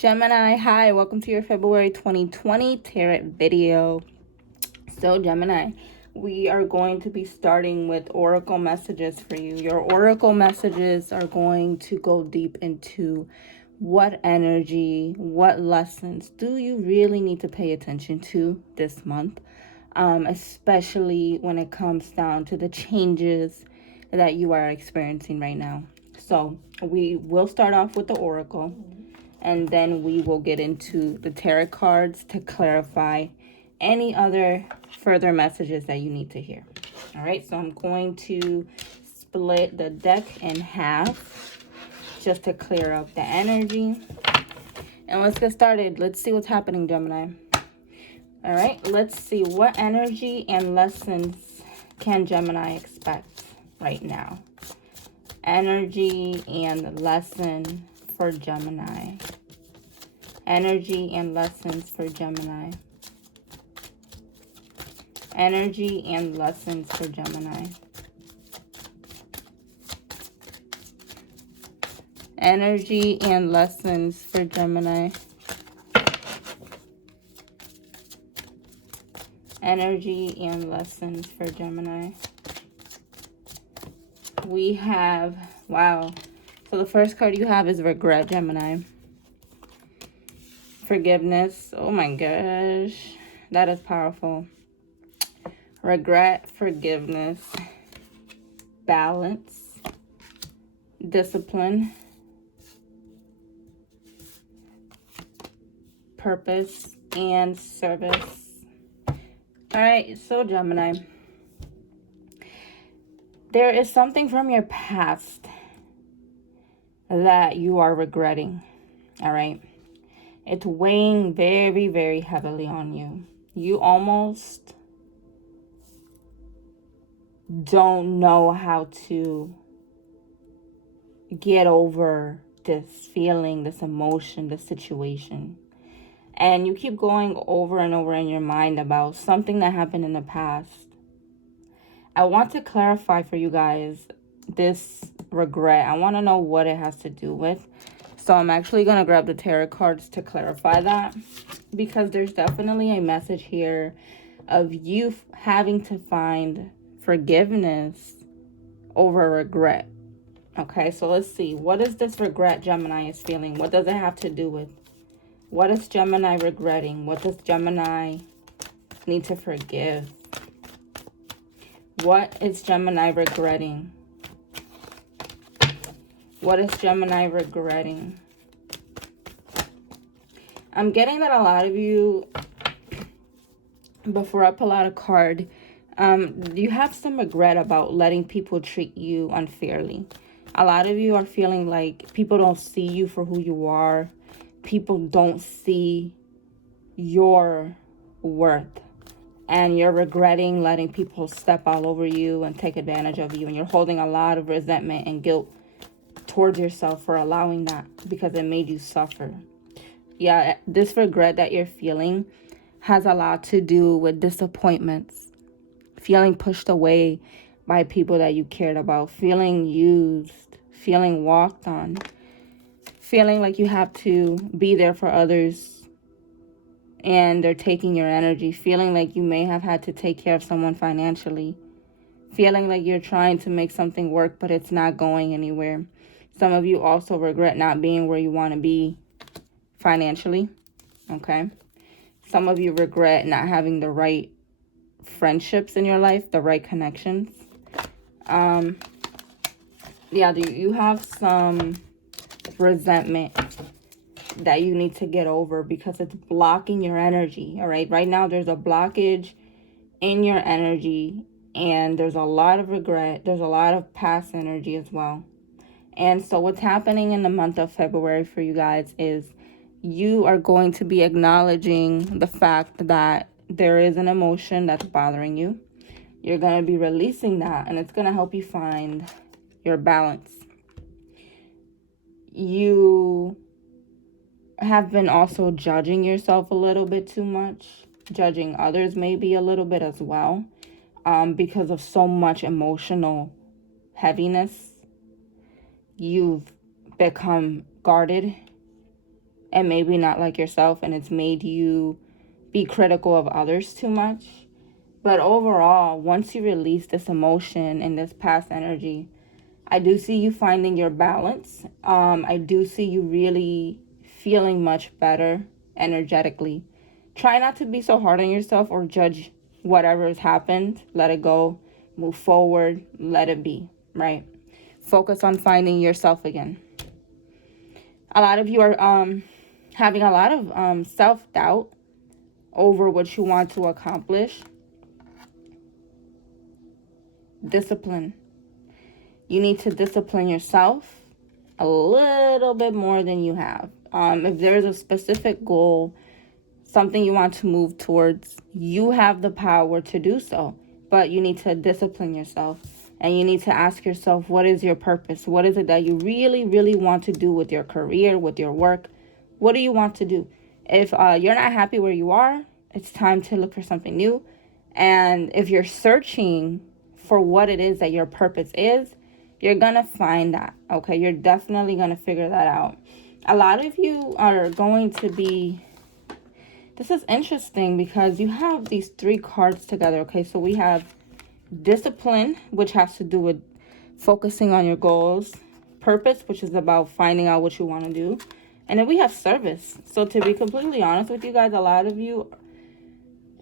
Gemini, hi, welcome to your February 2020 tarot video. So Gemini, we are going to be starting with oracle messages for you. Your oracle messages are going to go deep into what energy, what lessons do you really need to pay attention to this month, especially when it comes down to the changes that you are experiencing right now. So we will start off with the oracle, and then we will get into the tarot cards to clarify any other further messages that you need to hear. All right, so I'm going to split the deck in half just to clear up the energy. And let's get started. Let's see what's happening, Gemini. All right, let's see what energy and lessons can Gemini expect right now. Energy and lesson for Gemini. Energy and lessons for Gemini. Energy and lessons for Gemini. Energy and lessons for Gemini. Energy and lessons for Gemini. We have, wow. So the first card you have is regret, Gemini. Forgiveness. Oh my gosh. That is powerful. Regret, forgiveness, balance, discipline, purpose, and service. All right, so Gemini, there is something from your past that you are regretting. All right. It's weighing very, very heavily on you. You almost don't know how to get over this feeling, this emotion, this situation. And you keep going over and over in your mind about something that happened in the past. I want to clarify for you guys this regret. I want to know what it has to do with. So I'm actually going to grab the tarot cards to clarify that, because there's definitely a message here of you having to find forgiveness over regret. Okay, so let's see. What is this regret Gemini is feeling? What does it have to do with? What is Gemini regretting? What does Gemini need to forgive? What is Gemini regretting? What is Gemini regretting? I'm getting that a lot of you, before I pull out a card, you have some regret about letting people treat you unfairly. A lot of you are feeling like people don't see you for who you are. People don't see your worth. And you're regretting letting people step all over you and take advantage of you. And you're holding a lot of resentment and guilt towards yourself for allowing that, because it made you suffer. Yeah, this regret that you're feeling has a lot to do with disappointments, feeling pushed away by people that you cared about, feeling used, feeling walked on, feeling like you have to be there for others and they're taking your energy, feeling like you may have had to take care of someone financially, feeling like you're trying to make something work but it's not going anywhere. Some of you also regret not being where you want to be financially, okay? Some of you regret not having the right friendships in your life, the right connections. Yeah, you have some resentment that you need to get over because it's blocking your energy, all right? Right now, there's a blockage in your energy, and there's a lot of regret. There's a lot of past energy as well. And so what's happening in the month of February for you guys is you are going to be acknowledging the fact that there is an emotion that's bothering you. You're going to be releasing that, and it's going to help you find your balance. You have been also judging yourself a little bit too much, judging others maybe a little bit as well, because of so much emotional heaviness. You've become guarded and maybe not like yourself, and it's made you be critical of others too much. But overall, once you release this emotion and this past energy, I do see you finding your balance. I do see you really feeling much better energetically. Try not to be so hard on yourself or judge whatever has happened. Let it go. Move forward. Let it be, right? Focus on finding yourself again. A lot of you are having a lot of self-doubt over what you want to accomplish. Discipline. You need to discipline yourself a little bit more than you have. If there's a specific goal, something you want to move towards, you have the power to do so. But you need to discipline yourself. And you need to ask yourself, what is your purpose? What is it that you really, really want to do with your career, with your work? What do you want to do? If you're not happy where you are, it's time to look for something new. And if you're searching for what it is that your purpose is, you're going to find that, okay? You're definitely going to figure that out. A lot of you are going to be... This is interesting because you have these 3 cards together, okay? So we have discipline, which has to do with focusing on your goals. Purpose, which is about finding out what you want to do. And then we have service. So to be completely honest with you guys, a lot of you,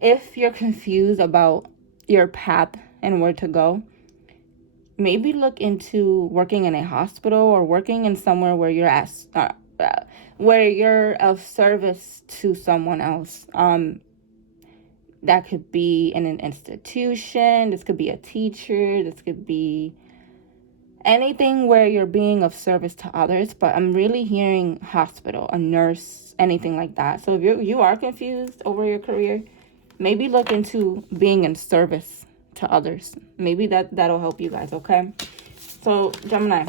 if you're confused about your path and where to go, maybe look into working in a hospital or working in somewhere where you're of service to someone else. That could be in an institution. This could be a teacher. This could be anything where you're being of service to others. But I'm really hearing hospital, a nurse, anything like that. So if you are confused over your career, maybe look into being in service to others. Maybe that'll help you guys, okay? So, Gemini,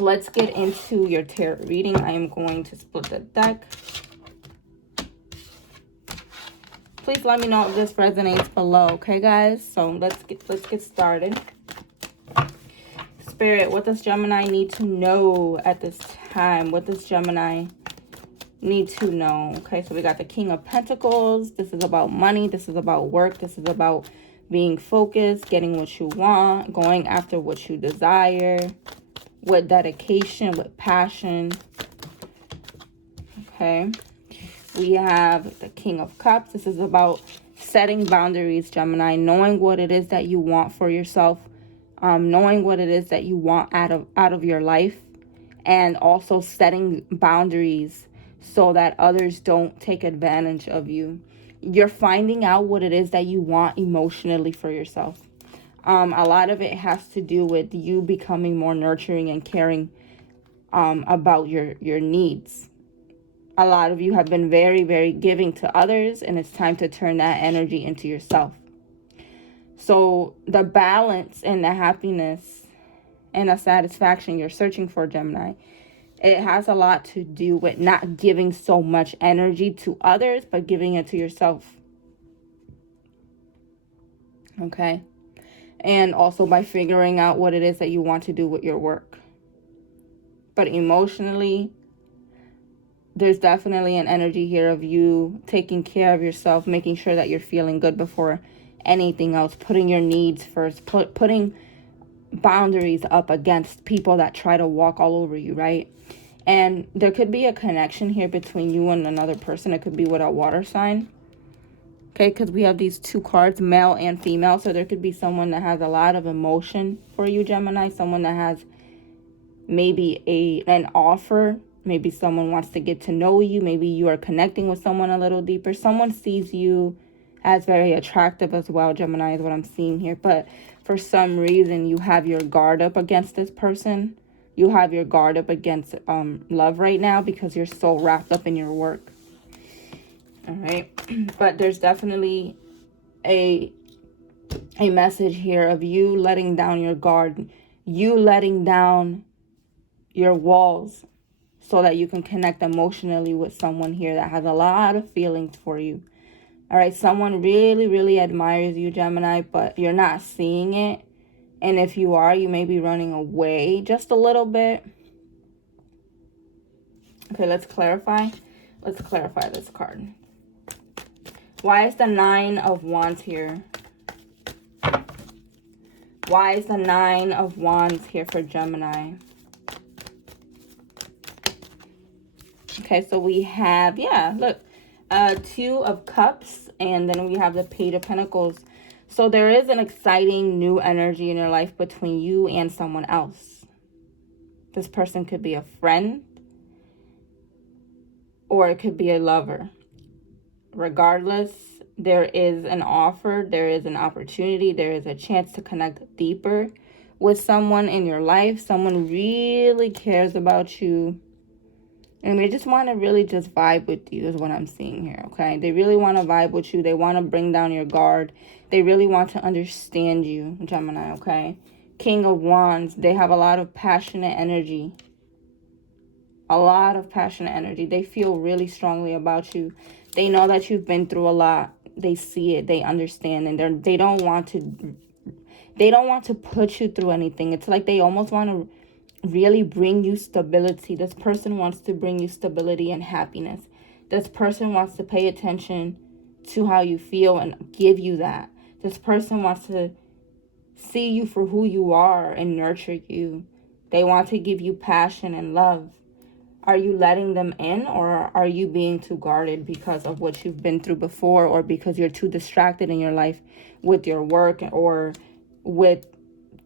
let's get into your tarot reading. I am going to split the deck. Please let me know if this resonates below, okay, guys? So let's get started. Spirit, what does Gemini need to know at this time? What does Gemini need to know? Okay, so we got the King of Pentacles. This is about money. This is about work. This is about being focused, getting what you want, going after what you desire, with dedication, with passion. Okay. We have the King of Cups. This is about setting boundaries, Gemini, knowing what it is that you want for yourself, knowing what it is that you want out of your life, and also setting boundaries so that others don't take advantage of you. You're finding out what it is that you want emotionally for yourself. A lot of it has to do with you becoming more nurturing and caring about your needs. A lot of you have been very, very giving to others, and it's time to turn that energy into yourself. So the balance and the happiness and the satisfaction you're searching for, Gemini, it has a lot to do with not giving so much energy to others, but giving it to yourself. Okay? And also by figuring out what it is that you want to do with your work. But emotionally, there's definitely an energy here of you taking care of yourself, making sure that you're feeling good before anything else, putting your needs first, putting boundaries up against people that try to walk all over you, right? And there could be a connection here between you and another person. It could be with a water sign. Okay, because we have these 2 cards, male and female. So there could be someone that has a lot of emotion for you, Gemini. Someone that has maybe an offer. Maybe someone wants to get to know you. Maybe you are connecting with someone a little deeper. Someone sees you as very attractive as well, Gemini, is what I'm seeing here. But for some reason, you have your guard up against this person. You have your guard up against love right now because you're so wrapped up in your work. All right. But there's definitely a message here of you letting down your guard. You letting down your walls so that you can connect emotionally with someone here that has a lot of feelings for you. All right, someone really, really admires you, Gemini, but you're not seeing it. And if you are, you may be running away just a little bit. Okay, let's clarify. Let's clarify this card. Why is the 9 of Wands here? Why is the 9 of Wands here for Gemini? Okay, so we have, yeah, look, 2 of Cups, and then we have the Page of Pentacles. So there is an exciting new energy in your life between you and someone else. This person could be a friend, or it could be a lover. Regardless, there is an offer, there is an opportunity, there is a chance to connect deeper with someone in your life. Someone really cares about you, and they just want to really just vibe with you is what I'm seeing here, okay? They really want to vibe with you. They want to bring down your guard. They really want to understand you, Gemini, okay? King of Wands, they have a lot of passionate energy. A lot of passionate energy. They feel really strongly about you. They know that you've been through a lot. They see it. They understand. And they don't want to put you through anything. It's like they almost want to really bring you stability. This person wants to bring you stability and happiness. This person wants to pay attention to how you feel and give you that. This person wants to see you for who you are and nurture you. They want to give you passion and love. Are you letting them in, or are you being too guarded because of what you've been through before, or because you're too distracted in your life with your work or with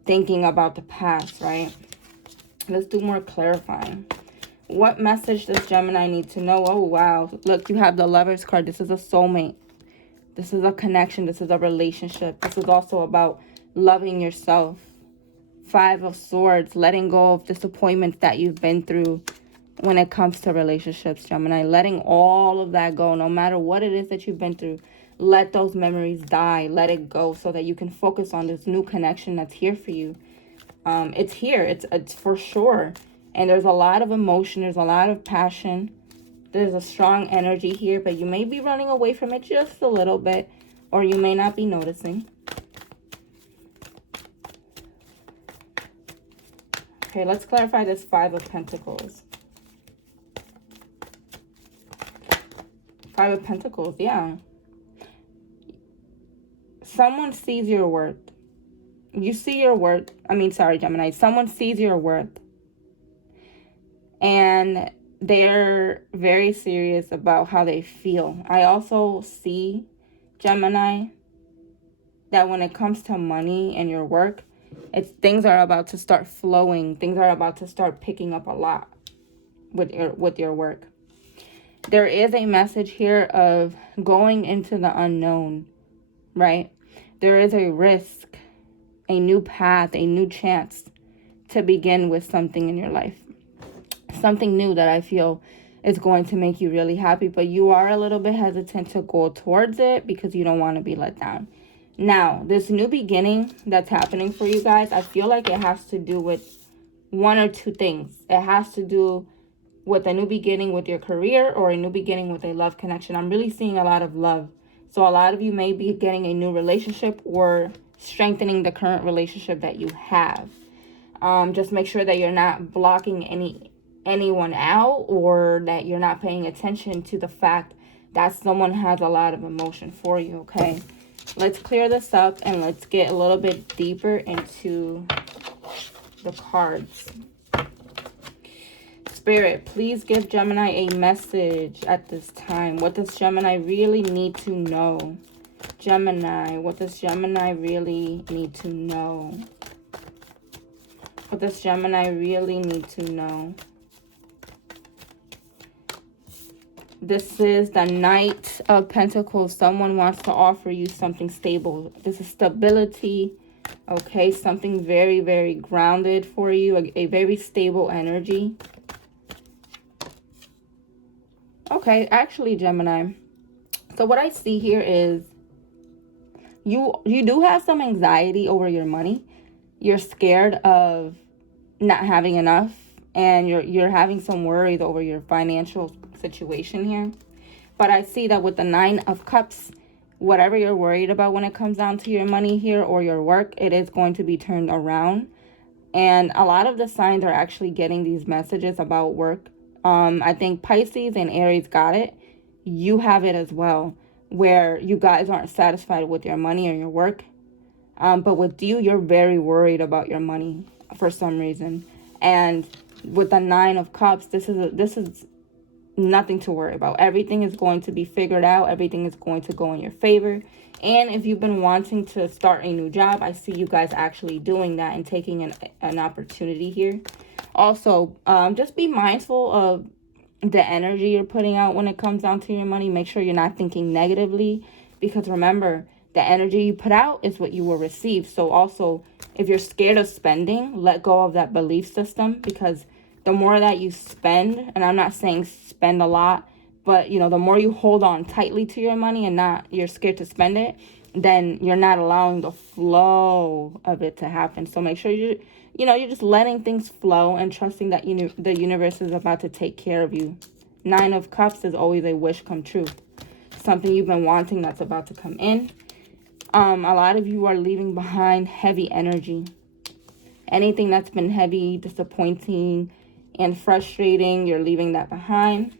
thinking about the past, right? Let's do more clarifying. What message does Gemini need to know? Oh, wow. Look, you have the Lover's card. This is a soulmate. This is a connection. This is a relationship. This is also about loving yourself. 5 of Swords, letting go of disappointments that you've been through when it comes to relationships, Gemini. Letting all of that go, no matter what it is that you've been through. Let those memories die. Let it go so that you can focus on this new connection that's here for you. It's here. It's for sure. And there's a lot of emotion. There's a lot of passion. There's a strong energy here, but you may be running away from it just a little bit, or you may not be noticing. Okay, let's clarify this 5 of Pentacles. 5 of Pentacles, yeah. Someone sees your worth. You see your worth. Gemini. Someone sees your worth. And they're very serious about how they feel. I also see, Gemini, that when it comes to money and your work, things are about to start flowing. Things are about to start picking up a lot with your work. There is a message here of going into the unknown, right? There is a risk, a new path, a new chance to begin with something in your life. Something new that I feel is going to make you really happy, but you are a little bit hesitant to go towards it because you don't want to be let down. Now, this new beginning that's happening for you guys, I feel like it has to do with one or two things. It has to do with a new beginning with your career, or a new beginning with a love connection. I'm really seeing a lot of love. So a lot of you may be getting a new relationship or strengthening the current relationship that you have. Just make sure that you're not blocking anyone out, or that you're not paying attention to the fact that someone has a lot of emotion for you, okay? Let's clear this up and let's get a little bit deeper into the cards. Spirit, please give Gemini a message at this time. What does Gemini really need to know? Gemini, what does Gemini really need to know? What does Gemini really need to know? This is the Knight of Pentacles. Someone wants to offer you something stable. This is stability, okay? Something very, very grounded for you. A very stable energy. Okay, actually, Gemini. So what I see here is you do have some anxiety over your money. You're scared of not having enough, and you're having some worries over your financial situation here. But I see that with the 9 of Cups, whatever you're worried about when it comes down to your money here or your work, it is going to be turned around. And a lot of the signs are actually getting these messages about work I think Pisces and Aries got it. You have it as well, where you guys aren't satisfied with your money or your work. But with you, you're very worried about your money for some reason. And with the 9 of Cups, this is nothing to worry about. Everything is going to be figured out. Everything is going to go in your favor. And if you've been wanting to start a new job, I see you guys actually doing that and taking an opportunity here. Also, just be mindful of the energy you're putting out when it comes down to your money. Make sure you're not thinking negatively, because remember, the energy you put out is what you will receive. So also, if you're scared of spending, let go of that belief system, because the more that you spend, and I'm not saying spend a lot, but the more you hold on tightly to your money and you're scared to spend it, then you're not allowing the flow of it to happen. So make sure you're just letting things flow and trusting that the universe is about to take care of you. 9 of Cups is always a wish come true. Something you've been wanting that's about to come in. A lot of you are leaving behind heavy energy. Anything that's been heavy, disappointing, and frustrating, you're leaving that behind.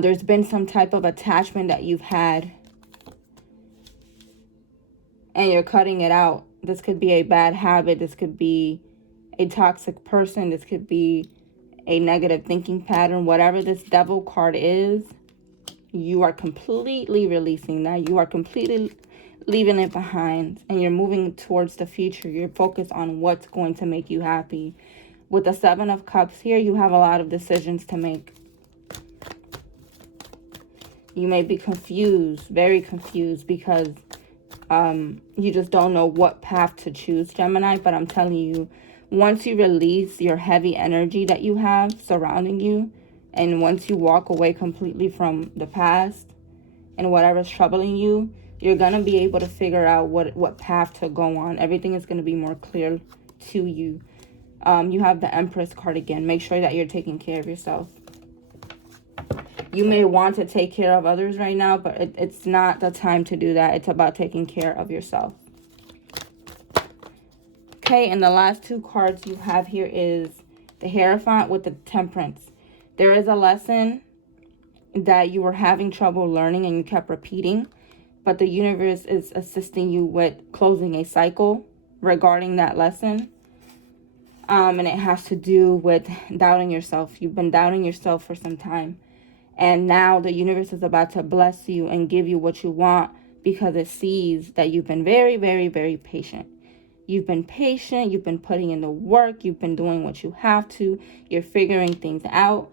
There's been some type of attachment that you've had, and you're cutting it out. This could be a bad habit. This could be a toxic person. This could be a negative thinking pattern. Whatever this Devil card is, you are completely releasing that. You are completely leaving it behind, and you're moving towards the future. You're focused on what's going to make you happy. With the 7 of Cups here, you have a lot of decisions to make. You may be confused, very confused, because you just don't know what path to choose, Gemini. But I'm telling you, once you release your heavy energy that you have surrounding you, and once you walk away completely from the past and whatever's troubling you, you're going to be able to figure out what path to go on. Everything is going to be more clear to you. You have the Empress card again. Make sure that you're taking care of yourself. You may want to take care of others right now, but it's not the time to do that. It's about taking care of yourself. Okay, and the last 2 cards you have here is the Hierophant with the Temperance. There is a lesson that you were having trouble learning and you kept repeating, but the universe is assisting you with closing a cycle regarding that lesson. And it has to do with doubting yourself. You've been doubting yourself for some time. And now the universe is about to bless you and give you what you want, because it sees that you've been very, very, very patient. You've been patient. You've been putting in the work. You've been doing what you have to. You're figuring things out.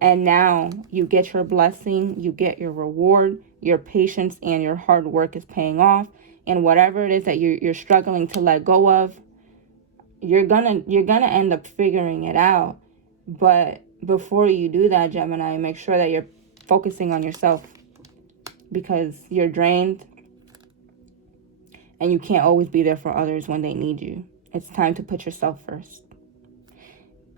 And now you get your blessing. You get your reward. Your patience and your hard work is paying off. And whatever it is that you're struggling to let go of, you're gonna end up figuring it out. But before you do that, Gemini, make sure that you're focusing on yourself, because you're drained and you can't always be there for others when they need you. It's time to put yourself first.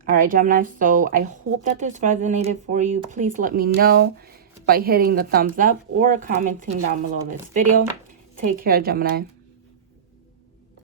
All right, Gemini, so I hope that this resonated for you. Please let me know by hitting the thumbs up or commenting down below this video. Take care, Gemini.